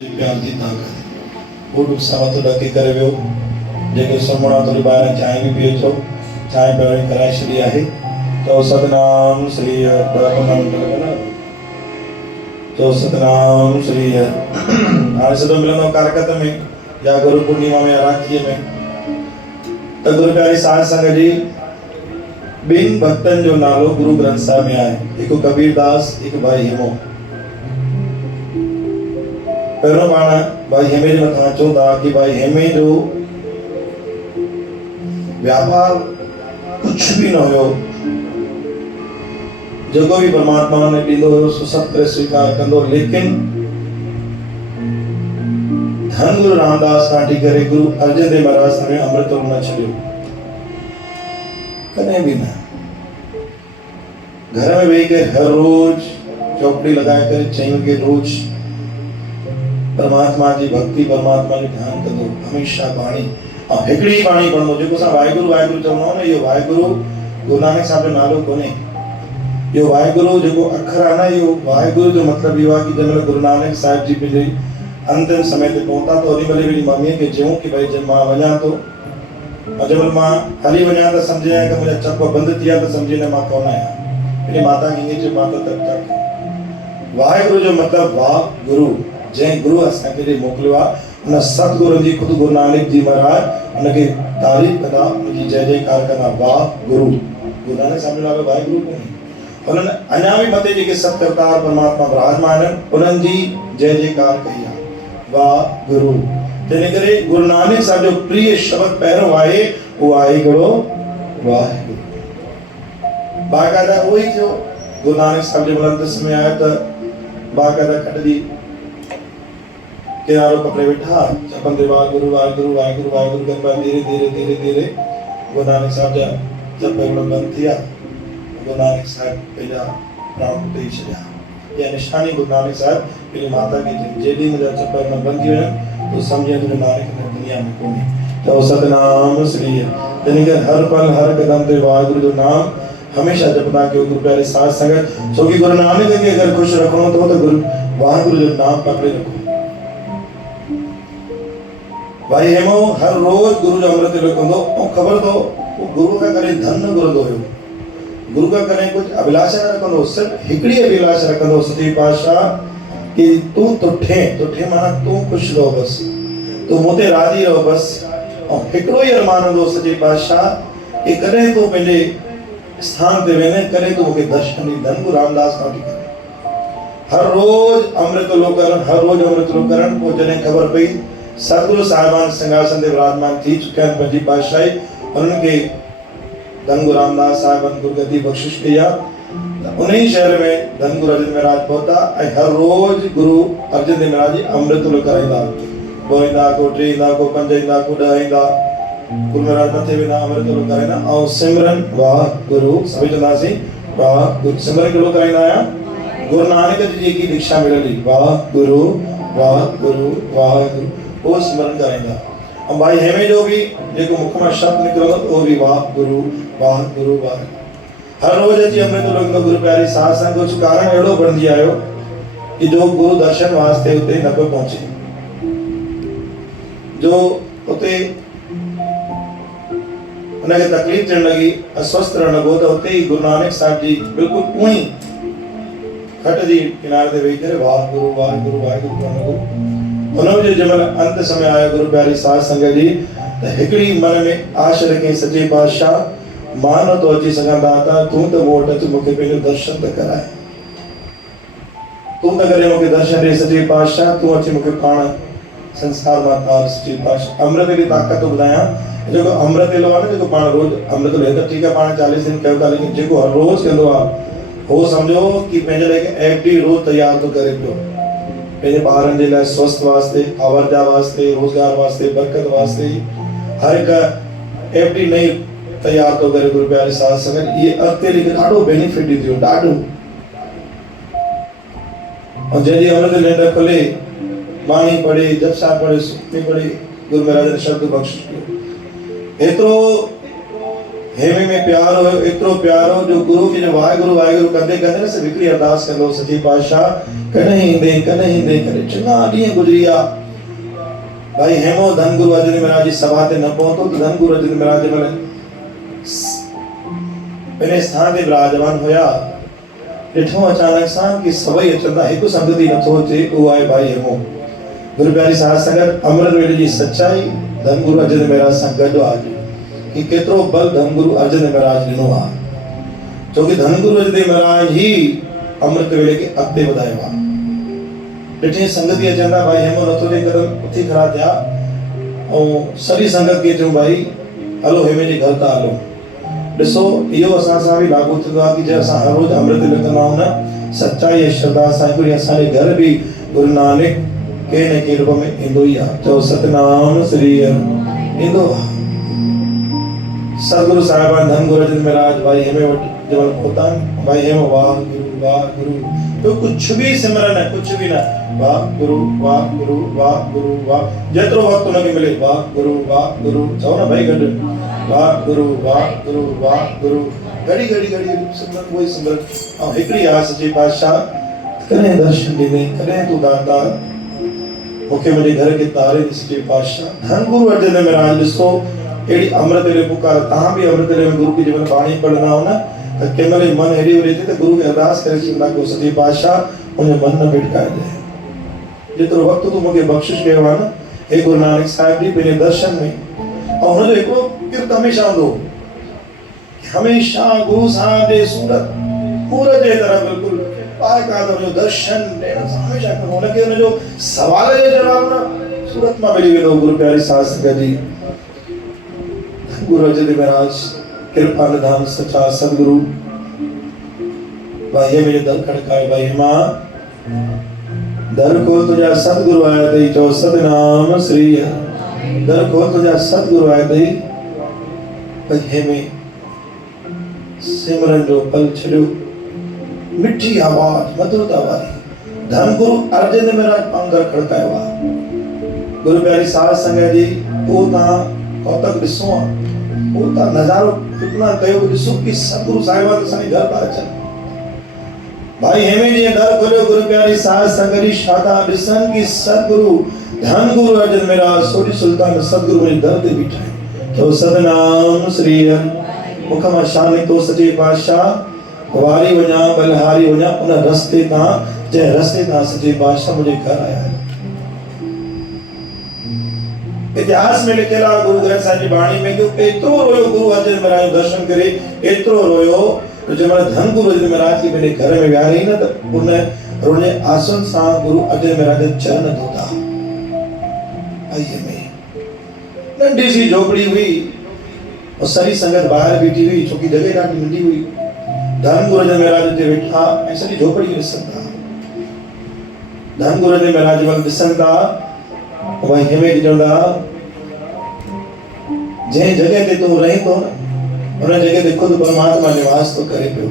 प्यार की ताकत उठ सावा तो डके करे वियो जेके सुमणा थोड़ी ॿाहिरां चांहि बि पी अचो चांहि पहिरीं कराए छॾी आहे चओ सतनाम श्री चओ सतनाम श्री हाणे सिधो मिलंदो कारकत में या गुरु पूर्णिमा में या राखीअ में त गुरु प्यारी साध संगत जी ॿिनि भक्तनि जो नालो गुरु ग्रंथ साहिब में आहे हिकु कबीरदास हिकु भाई हेमो पहिरों पाण भाई हेमे जे मथां चऊं था कि भाई हेमे जो व्यापार कुछ भी न हुयो जेको भी परमात्मा ने ॾींदो हुयो सो सभु करे स्वीकार कंदो लेकिन धन गुरु रामदास खां वठी करे गुरु अर्जन देव महाराज ने अमृत न छॾियो कॾहिं बि न घर में वेही करे हर रोज चौकड़ी लगाए करे 4 वगे रोज परमात्मा की भक्ति परमात्मा जो ध्यान कंदो हमेशा बाणी और हिकड़ी बाणी पढ़ंदो जेको सा वाहेगुरु वाहेगुरु चवंदा न इहो वाहेगुरु गुरु नानक साहब जो नालो कोने इहो वाहेगुरु जेको अखर आहे न इहो वाहेगुरु जो मतलब इहो आहे कि जंहिं महिल गुरु नानक साहब जी पंहिंजे अंतिम समय ते पहुता तो ओॾी महिल मेरी मम्मीअ खे चयूं कि भाई जब मां वञा थो और जब मां हली वञा त सम्झे कि मुंहिंजा चप बंदि थी विया त सम्झे न मां कोन आहियां मेरी माता खे ईअं चयो माता तक वाहेगुरु जो मतलब वाह गुरु जैं गुरु असांखे मोकिलियो आहे उन सतगुरु जी खुद गुरु नानक जी महाराज उनखे तारीफ़ कंदा उनजी जय जयकार कंदा वाह गुरु गुरु नानक साहब जो नालो वाहेगुरु कोन्हे उन्हनि अञा बि मथे जेके सत अवतार परमात्मा विराजमान आहिनि उन्हनि जी जय जयकार कई आहे वाह गुरु तंहिं करे गुरु नानक साहब जो प्रिय शब्द पहिरों आहे उहो आहे हिकिड़ो वाहेगुरु बाक़ाइदा उहो ई थियो गुरु नानक साहब जे अंत समय आयो त बाक़ाइदा खटजी किनारो पकड़े बैठा जपन दे वाहेगुरु वाहेगुरु वाहेगुरु वाहेगुरु करबा धीरे धीरे धीरे धीरे गुरु नानक साहब जा जप बंद थिया गुरु नानक साहब पंहिंजा प्राण ॾेई छॾिया इहा निशानी गुरु नानक साहब पंहिंजी माता खे जेॾी मुंहिंजा जप बंदि थी वञनि तो सम्झे गुरु नानक हिन दुनिया में कोन्हे चओ सतनाम श्री तंहिं करे हर पल हर कदम ते वाहेगुरु जो नाम हमेशा जपंदा कयो गुरु प्यारे साध संगत छोकी गुरु नानक खे अगर खुश रखणो तो गुरु वाहेगुरु जो नाम पकड़े रखो भाई हेमो हर रोज गुरु जो अमृत कंदो और खबर तो गुरु का करे धन न घुरंदो हुयो गुरु का करे कुछ अभिलाषा न रखंदो सिर्फ हिकड़ी अभिलाषा रखंदो सच्चे पातशाह कि तू तुठे माना तू खुश रहो बस तू मोते राजी रहो बस और हिकड़ो ही अरमान हूंदो सच्चे पातशाह कि कॾहिं तू पंहिंजे स्थान ते वञे कॾहिं तू मूंखे दर्शन ॾी धन गुरु रामदास खां वठी हर रोज अमृत लो करण पोइ जॾहिं ख़बर पई सतगुरु साहिबान सिंहासन ते विराजमान थी चुकिया आहिनि पंहिंजी पातशाही उन्हनि खे धन गुरु रामदास साहिबनि गुरगद्दी बख़्शिश कई आहे उन ही शहर में धन गुरु अर्जन महाराज पहुता ऐं हर रोज गुरु अर्जन देव महाराज जी अमृत कराईंदा को ईंदा को 3 ईंदा को 5 ईंदा को 10 ईंदा गुरु महाराज मथे वेंदा अमृत कराईंदा ऐं सिमरन वाह गुरु सभई चवंदासीं वाह गुरु सिमरन कहिड़ो कराईंदा आहियां गुरु नानक जी जेकी दीक्षा मिलंदी वाह गुरु वाह गुरु वाह गुरु वो स्मरण कराईंदा और भाई हेमे जो भी जेको मुख में शब्द निकलंदो वो भी वाह गुरु वाह गुरु वाह हर रोज अची अमृत लगंदो गुरु प्यारी साध संगत कुछ कारण एड़ो बणजी आयो कि जो गुरु दर्शन वास्ते उते न पियो पहुंचे जो उते उनके तकलीफ थियण लगी अस्वस्थ रहण लॻो त उते ही गुरु नानक साहब जी बिल्कुल उई खट जी किनारे ते वेही करे वाह गुरु वाह गुरु वाह गुरु करण लॻो उन्होंने जमल अंत समय आयो गुरु प्यारी साध संगत जी त हिकड़ी मन में आश रखे सच्चे पातशाह मान तो अची सघंदा था तू तो वोट तू मूंखे पंहिंजो दर्शन त कराए तू त करे मूंखे दर्शन ॾे सच्चे पातशाह तू अची मूंखे पाण संसार मां तार सच्चे पातशाह अमृत जी ताक़त तो ॿुधायां जेको अमृत वेलो आहे न जेको पाण रोज अमृत ले त ठीकु आहे पाण 40 दिन कयो था लेकिन जेको हर रोज कंदो आहे हो समझो कि पंहिंजे लाइ एफडी रोज तैयार तो करे पियो पंहिंजे ॿारनि जे लाइ स्वस्थ वास्ते आवर्जा वास्ते रोजगार वास्ते बरकत वास्ते हर हिकु एफडी नई तैयार तो करे गुरु प्यारे साध संगत ये अॻिते लेकिन ॾाढो बेनिफिट ॾींदो ॾाढो और जंहिंजी अमृत निंड खुले बाणी पढ़े जपसा पढ़े सुखनी पढ़े गुरु महाराज ने शब्द बख़्शिश कयो एतिरो हेमे में प्यार हो, इतरो प्यार हो जो गुरु के जो वाहिगुरु वाहिगुरु करते करते ना से विक्री अरदास कर लो सच्चे पातशाह कन्हें दे करे चंगा ॾींहं गुजरिया भाई हेमो धन गुरु अर्जन महाराज जी सभा ते न पहुतो तो धन गुरु अर्जन महाराज जी मैंने स्थान ते विराजमान होया ॾिठो अचानक सां कि सभई अचंदा हिकु संगति नथो अचे उहो आहे भाई हेमो गुरु प्यारी साध संगत अमृत वेले जी सच्चाई धन गुरु अर्जन महाराज सां गॾु आहे कि केतिरो बल धन गुरु अर्जन महाराज ॾिनो आहे छो कि धन गुरु अर्जन महाराज ही अमृत वेले खे अॻिते वधायो आहे ॾिठी संगति अचंदा भाई हेमो नथो थिए कदम उथी खड़ा थिया ऐं सॼी संगत खे चयूं भाई हलो हेमे जे घर था हलो ॾिसो इहो असां सां बि लागू थींदो आहे कि जे असां हर रोज़ अमृत लिखंदा आहियूं न सच्चाई ऐं श्रद्धा सां हिकिड़ी असांजे घर बि गुरु नानक के न के रूप में ईंदो ई आहे चओ सतनाम श्री ईंदो आहे सतगुरु साहिबान धन गुरु अर्जन महाराज भाई हेमे वटि जबल पहुता भाई हेमो वाह गुरु तो कुछ भी सिमरन है कुछ भी ना वाह गुरु वाह जेतिरो वक्त उनके मिले वाह गुरु चओ ना भाई गॾु वाह गुरु घड़ी सिमरन वही सिमरन ऐं हिकिड़ी आहे सच्चे पातशाह कॾहिं दर्शन ॾिने कॾहिं तूं दाता मूंखे मुंहिंजे घर खे तारे सच्चे पातशाह धन गुरु अर्जन महाराज ॾिसो अहिड़ी अमृत वेले पुकार तव्हां बि अमृत वेले में गुरु की जब बाणी पढ़ंदा हो न त कंहिं महिल मन हेॾी वॾी थिए त गुरु खे अरदास करे चवंदा को सच्चे पातशाह मुंहिंजो मन न भिटकाए दे जेतिरो वक़्तु तूं मूंखे बख़्शिश कयो आहे न हे गुरु नानक साहिब जी पंहिंजे दर्शन में ऐं हुनजो हिकिड़ो किर्त हमेशह हूंदो हमेशह गुरु साहिब जे सूरत पूरत जे तरह बिल्कुलु बाक़ाइदा हुनजो दर्शन ॾियण सां हमेशह हुनखे हुनजो सवाल जो जवाब न सूरत मां मिली वेंदो गुरु प्यारी साध संगत जी गुरु अर्जन महाराज कृपा निधान सच्चा सदगुरु भाई मेरे दर खड़काए भाई मां दर खोल तुझा सदगुरु आया तई चो सतनाम श्री दर खोल तुझा सदगुरु आया तई भाई में सिमरन जो पल छड़ियो मिठी आवाज मधुरता वाली धन गुरु अर्जन महाराज पांगर खड़कायो आहे गुरु प्यारी साध संगत जी वो ता कौतक ॾिसो वो ता नजारो कितना कयो ॾिसो कि सतगुरु साहिबान असांजे घर था अचनि भाई हेमे जी दर खोलियो गुरु प्यारी साध संगत जी शादा ॾिसनि कि सतगुरु धन गुरु अर्जन महाराज सोरी सुल्तान सतगुरु में दर ते बीठा आहिनि तो सतनाम श्री मुख मां शान तो सच्चे पातशाह वारी वञा बलहारी वञा उन रस्ते तां जंहिं रस्ते तां सच्चे पातशाह मुंहिंजे घर आया आहिनि इतिहास में लिखियल आहे गुरु ग्रंथ साहिब जी बाणी में कि एतिरो रोयो गुरु अर्जन महाराज दर्शन करे एतिरो रोयो जंहिं महिल धन गुरु अर्जन महाराज खे पंहिंजे घर में विहारई न त उन आसन सां गुरु अर्जन महाराज चरण धोता में नंढी सी झोपड़ी हुई और सॼी संगत ॿाहिरि बीठी हुई छोकी जॻह ॾाढी नंढी हुई धन गुरु अर्जन महाराज ते वेठा ऐं सॼी झोपड़ी खे ॾिसनि था धन गुरु अर्जन महाराज वल ॾिसनि था भाई हेमे चवंदा जंहिं जॻह ते तूं रहीं थो न उन जॻह ते खुद परमात्मा निवास तो करे पियो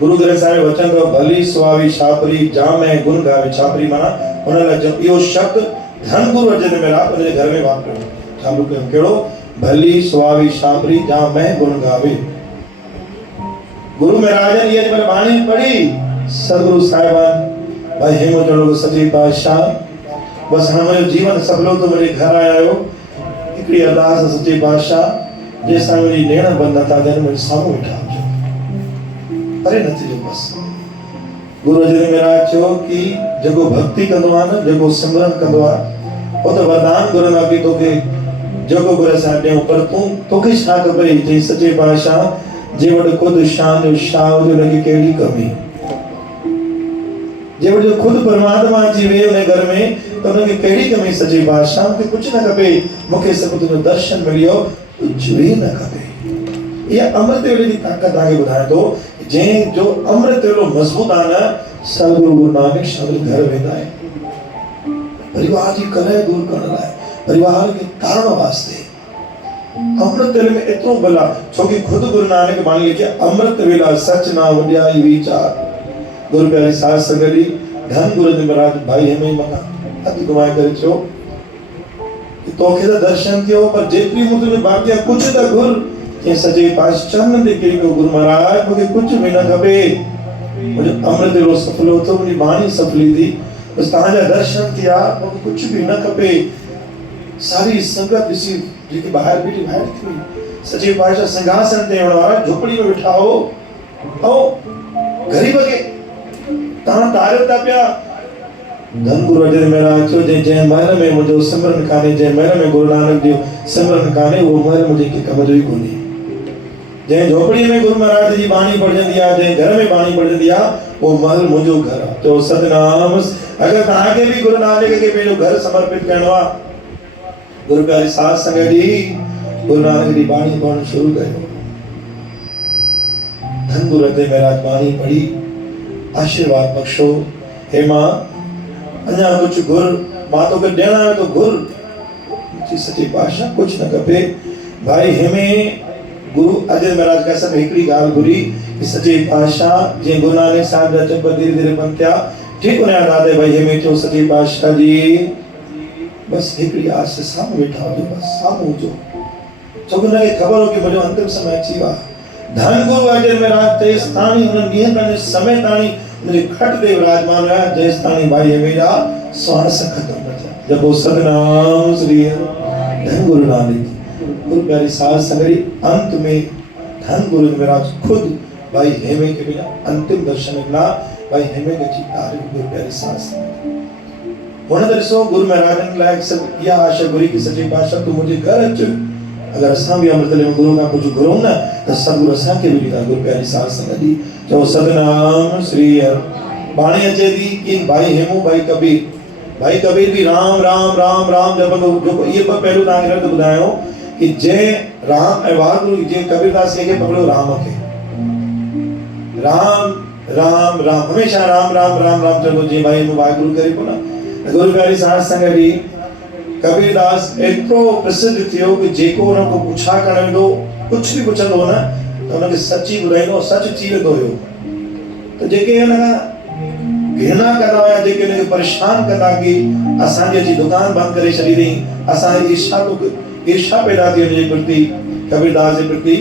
गुरु ग्रंथ साहिब वचन तो भली सुहावी छापरी जाम ऐं गुण गावे छापरी माना उन लाइ इहो शब्द धन गुरु अर्जन महाराज उनजे घर में वापरियो चालू कयो कहिड़ो भली सुहावी छापरी जाम ऐं गुण गावे गुरु महाराज ने ये बाणी पढ़ी सदगुरु साहिबान भाई हेमो चढ़ो सच्चे पातशाह बस हमारे जीवन सफलो तो मेरे घर आया हो हिकड़ी अरदास सच्चे पातशाह जैसा मेरी लेना बंद था देन मेरे सामने बैठा अरे नथी जो बस गुरु अर्जन महाराज चयो कि जको भक्ति कंदो आ न जको सिमरन कंदो आ ओ तो वरदान गुरु ना की तोके जको गुरु साहिब ने ऊपर तोके छा खपे जे सच्चे पातशाह जे वड खुद शान जो शाह जो लगी केड़ी कमी जे वड खुद परमात्मा जी वे उन घर में तो उनके केड़ी कमी सच्चे पातशाह के कुछ न खपे मुखे सब तुझो दर्शन मिलियो कुछ भी न खपे ये अमृत वेले की ताकत आगे बुधाए तो जे जो अमृत वेलो मजबूत आना सदगुरु गुरु नानक शामिल घर वेंदा है परिवार जी कलह दूर करण लाए परिवार के कारण वास्ते अमृत वेले में इतनो भला छोकि खुद गुरु नानक बाणी के अमृत वेला सच ना वड्याई विचार गुरु प्यारी साध संगत जी धन गुरु महाराज भाई हमें मना अति गुमाए करे छो कि तोखे दा दर्शन थियो पर जेतरी मुझे बातियां कुछ दा गुर जे सजे पातशाह ते किरी को गुरु महाराज मुझे कुछ भी न खपे, मुझे अमृत रो सफलो तो मुझे बाणी सफली थी, बस तहाजा दर्शन किया, मुझे कुछ भी न खपे। सारी संगत इसी जेकी बाहर बीठी बाहर थी, सचे पातशाह सिंहासन ते वाला झोपड़ी में बिठा हो और गरीब के ता तारे ता पिया धन गुरु अजय मेरा चो जय महर में मुझे सिमरन काने, जय महर में गुरु नानक जो सिमरन काने वो महर मुझे की कमर ही कोनी। जय झोपड़ी में गुरु महाराज जी बाणी पढ़ दिया, जय घर में बाणी पढ़ दिया, वो महल मुझो घर। तो सतनाम अगर ताके भी गुरु नानक के मेरे घर समर्पित करनवा, गुरु प्यारी साध संगत जी गुरु नानक की बाणी पढ़ना शुरू करो। धन गुरु अजय मेरा बाणी पढ़ी, आशीर्वाद बख्शो। हे मां अन्या कुछ गुर मां तो के देना है तो गुर जी सच्ची पातशाह कुछ न कपे भाई। हमें गुरु अजय महाराज का सब एकड़ी गाल गुरी कि सच्चे पातशाह जे गुरु नानक साहब जा चप धीरे धीरे बनत्या ठीक होने दादे भाई। हमें जो सच्चे पातशाह जी बस एकड़ी आस से सामने बैठा हो, बस सामने जो चोगन के खबर हो कि मुझे अंतिम समय जीवा। धन गुरु अजय महाराज ते स्थानी उन नियम ने समय तानी मुझे खट देव विराजमान है, जय स्थानी भाई है मेरा श्वास खत्म कर जा। जब वो सतनाम श्री धन गुरु नानक गुरु प्यारी साध संगरी अंत में धन गुरु महाराज खुद भाई हेमे के बिना अंतिम दर्शन मिला। भाई हेमे के चितारे गुरु प्यारी साध संगरी होने दरसो गुरु महाराज ने लायक सब यह आशा गुरु की सच्ची पातशाह तू मुझे घर अच। अगर असां भी अमृत में गुरु का कुछ गुरु ना तो सदगुरु असां के भी दा गुरु प्यारी साध संगत जी जो सतनाम श्री बाणी अचे दी कि भाई हेमू भाई कबीर भी राम राम राम राम जब जो ये पर पहलू तांगे रत बुधायो कि जय राम ए वागुरु जे कबीरदास के पकड़ो राम के राम राम राम हमेशा राम राम राम राम चलो जी भाई मु वागुरु करी को ना। गुरु प्यारी साध संगत जी कबीरदास एतो प्रसिद्ध थियो कि जेको उनको पूछा करण दो कुछ भी पुछंदो ना तो उनके सच्ची बुधाइनो सच थी वेंदो हुयो। तो जेके ना घृणा कंदा हुआ, जेके ने परेशान कंदा कि असां जी दुकान बंद करे छडी दी, असां ईर्षा पैदा थी उनके प्रति कबीरदास के प्रति।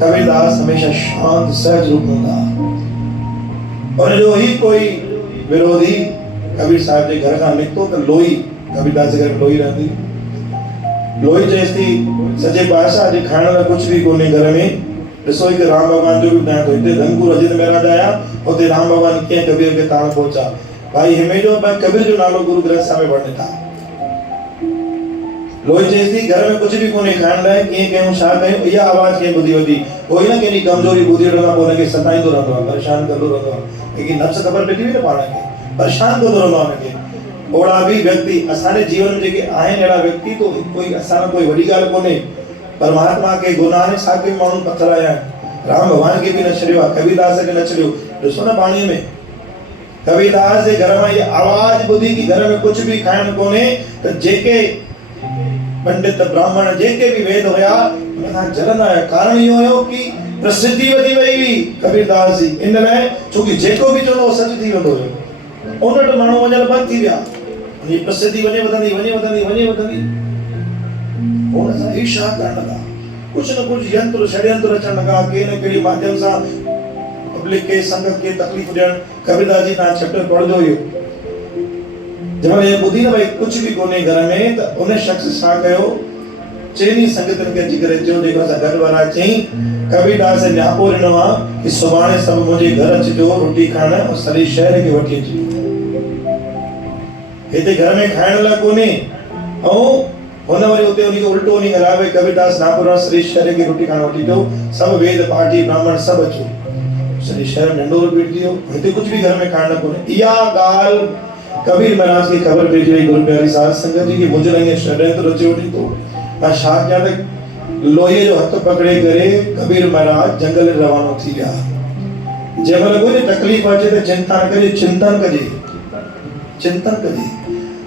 कबीरदास हमेशा शांत सहज रूप में था और जो ही कोई विरोधी कबीर साहब के घर का निकतो तो लोई कबीरदास के घर लोई रहती लोई जैसी सच्चे पातशाह जी खाने में कुछ भी कोने घर में रसोई के राम भगवान जो भी बनाया तो इतने धन गुरु अजय महाराज आया और राम भगवान के कबीर के तान पहुंचा। भाई हमें जो कबीर जो नालो गुरु ग्रंथ साहब में पढ़ने था लोई जैसी घर में कुछ भी कोने खान रहे के कहूं शाह कहूं यह आवाज के बुद्धि होती कोई ना केनी कमजोरी बुद्धि रहा बोले के सताई तो रहंदो परेशान कर दो रहंदो लेकिन नफ्स खबर बेटी भी ना पाने के परेशान को दो रहंदो के ओड़ा भी व्यक्ति असाने जीवन में जेके आए एड़ा व्यक्ति तो कोई असाना कोई बड़ी गाल कोने। परमात्मा के गुरु नानक साहब के मानू पत्थर आया राम भगवान के भी न छड़ियो कबीरदास के न छड़ियो ॾिसो ना पानी में कबीरदास के घर में ये आवाज बुद्धि की घर में कुछ भी खान कोने तो जेके पंडित ब्राह्मण जेके भी वेद होया उनका जलन आया कारण यो हो कि प्रसिद्धि वधी वई कबीरदास जी इन लाइ छोकि जेको भी चलो सच थी वेंदो हो उन माण्हू वञण बंद थी विया ये प्रसिद्धि वने वधंदी उन सा ईर्षा करण लगा कुछ न कुछ यंत्र षड्यंत्र रचण लगा के न केड़ी माध्यम सा पब्लिक के संगत के तकलीफ देण कबीरदास जी ना चैप्टर पढ़दो हो जब ये बुद्धि न भाई कुछ भी कोने घर में तो उन शख्स सा कयो चेनी संगतन के जिक्र जो देखो सा घर वाला चई कबीरदास ने न्यापो रिनवा कि सुबाने सब मुझे घर अचजो रोटी खाना और सरी शहर के वठी अचजो हेते घर में खाइण ला कोने औ होने वाले होते उन्हीं को उल्टो नहीं करावे कबीरदास नापुरा श्री शहर की रोटी खाना वठी तो सब वेद पाठी ब्राह्मण सब अचो श्री शहर नंडो पीट दियो हेते कुछ भी घर में खाइण कोने। या गाल कबीर महाराज की खबर भेजी हुई गुरु प्यारी साध संगत जी की मुझे लगे षड्यंत्र रचे वठी तो ना शाह क्या तक लोहे जो हथ पकड़े करे कबीर महाराज जंगल रवानो थी गया जब कोई तकलीफ अचे तो चिंतन कजे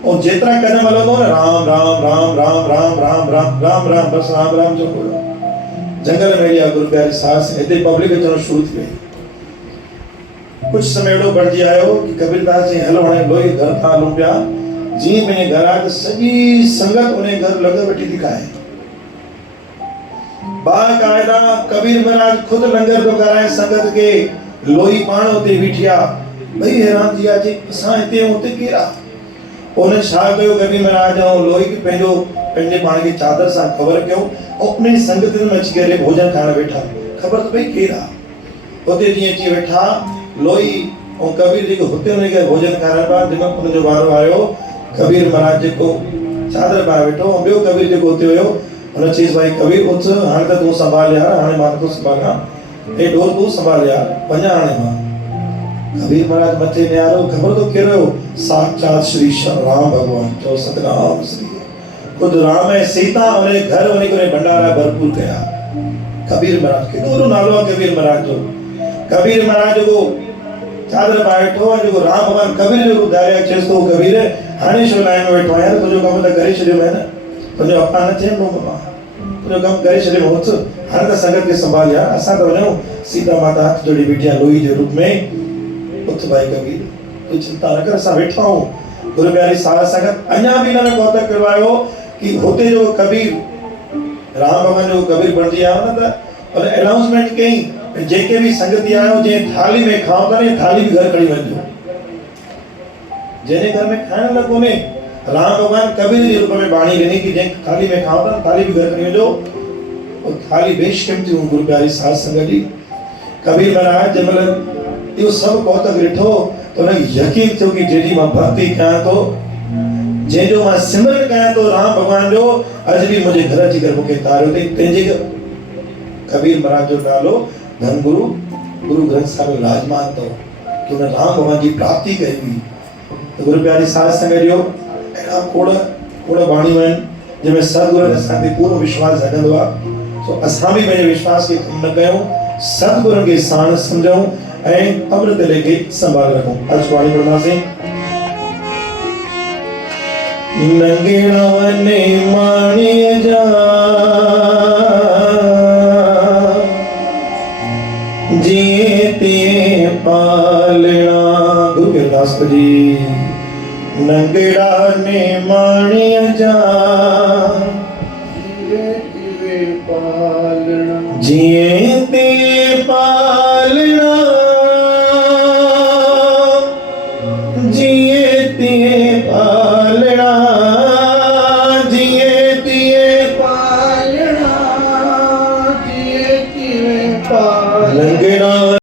और जेतरा कदम हलो ना राम राम राम राम राम राम राम राम राम बस राम राम जो बोलो जंगल में लिया गुरु प्यारी सास इतने पब्लिक चलो शुरू थी गई। कुछ समय एडो बढ़ आयो कि कबीरदास जी हलो हाणे लोई घर था हलूं पिया जी में घर आ सॼी संगत उन्हें घर लॻ वेठी दिखाए बाकायदा कबीर महाराज खुद लंगर तो कराए संगत के लोई पाण उते बीठिया भई हैरान थिया जी असां हिते उते केरा उन छा कयो कबीर महाराज लोई के पंहिंजे पाण खे चादर सां कवर कयो अपने संगत में अची करे भोजन खाइण वेठा खबर तो भई केरा उते जीअं अची वेठा लोई और कबीर जी को हुते उन के भोजन खाइण पा जब उन जो वारो आयो कबीर महाराज जी को चादर पाए वेठो और ॿियो कबीर जी को हुते हुयो उन चीज भाई कबीर उठ हाणे त तूं संभाल यार हाणे मां तो संभालां ए डोर तू संभाल यार वञा हाणे मां कबीर महाराज मथे निहारो खबर तो कहिड़ो साक्षात श्री राम भगवान जो सतनाम श्री खुद राम है सीता और घर वञी करे भंडारा भरपूर कया कबीर महाराज के गुरु नालो कबीर महाराज जो कबीर महाराज को चादर पाए वेठो जो राम भगवान कबीर जो ॿुधायो चेस तो कबीर हाणे छो लाइन में वेठो यार तुंहिंजो कम त करे छॾियो है न तुंहिंजो अपना न थिए मां तुंहिंजो कम करे छॾियो होच हाणे त संगत खे संभाल यार असां त वञूं सीता माता हथ जोड़ी बीठी आहे लोही जे रूप में उथ भाई कबीर तू चिंता न कर असां वेठा आहियूं गुरु प्यारी साध संगत अञा बि हिन में कौतक करवायो कि होते जो कबीर राम भगवान जो कबीर बणजी आयो न त और अनाउंसमेंट कई जेके भी संगती आयो जे थाली में खाओ था ने थाली भी घर खड़ी वञो जेने घर में खाइण न कोने राम भगवान कबीर जे रूप में बाणी ॾिनी कि जे थाली में खाओ था थाली भी घर खड़ी वञो और थाली बेशकीमती गुरु प्यारी साध संगत जी कबीर महाराज जंहिंमहिल इहो सभु कौतक ॾिठो त हुनखे यकीन थियो कि जेॾी मां भक्ति कयां थो जंहिंजो मां सिमरन कयां थो राम भगवान जो अॼु बि मुंहिंजे घर अची करे मूंखे तारियो अथई तंहिंजे कबीर महाराज जो नालो धन गुरु ग्रंथ साहिब विराजमान अथव कि हुन राम भगवान जी प्राप्ति कई हुई तो गुरु प्यारी साध संगत जो अहिड़ा खोड़ बाणियूं आहिनि जंहिंमें सतगुरुनि असांखे पूरो विश्वास जॻंदो आहे सो असां बि पंहिंजे विश्वास खे कमु न कयूं सतगुरुनि खे साण सम्झूं ऐं अमृत लेखे संभाल रखूं अॼु वाणी पढ़ंदासीं नंगेड़ा वने माणीअ जा जिए ते पालना गुरु अरदास जी नंगेड़ा ने माणीअ जा जिए ते पालना जिए ते